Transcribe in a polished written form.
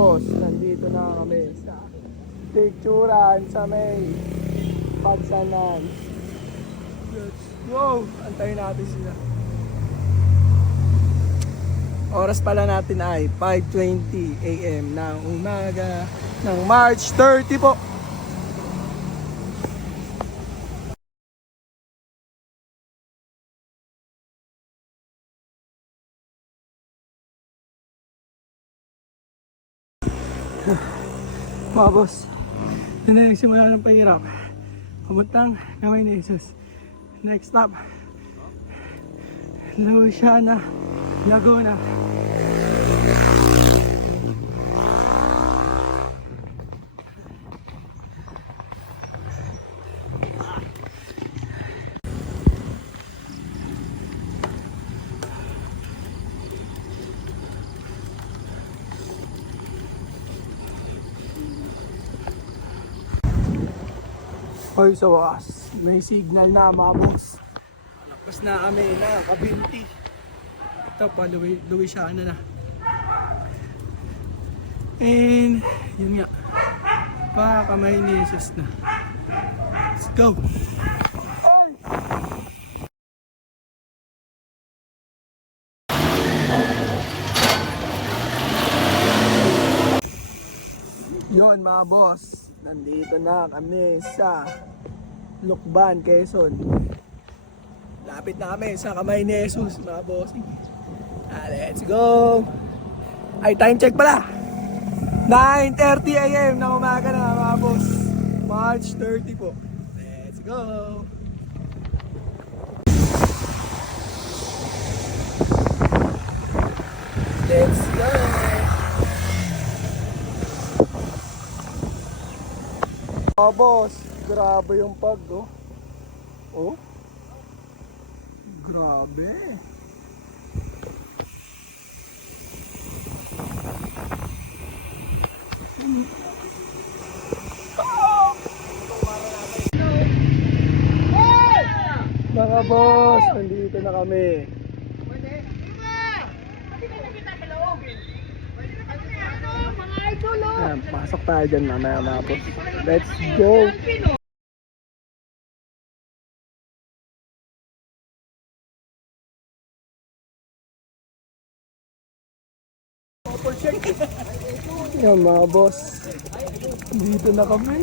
boss, nandito na kami sa picturean sa may Pagsanan. Let's go! Antayin natin sila. Oras pala natin ay 5:20 AM ng umaga ng March 30 po. Mga boss, yun na nagsimula ng pahirap. Pamuntang Gamay ni Jesus. Next stop, Louisiana, Laguna. Hoy, sa wakas, may signal na mga boss. Lapas na kami na Kabinti. Ito pa, Louisiana na. And yun nga, pa Kamay ni Jesus na. Let's go! Yun mga boss, nandito na kami sa Lukban, Quezon. Lapit na kami sa Kamay ni Jesus mga boss. Let's go! Ay, time check pala! 9:30 AM na umaga na mga boss. March 30 po. Let's go! Let's go! Mga boss, grabe yung pag, oh. Oh? Grabe. Mga boss, nandito na kami. Ayan, pasok tayo dyan mamaya mga boss. Let's go! Ayan mga boss, dito na kami.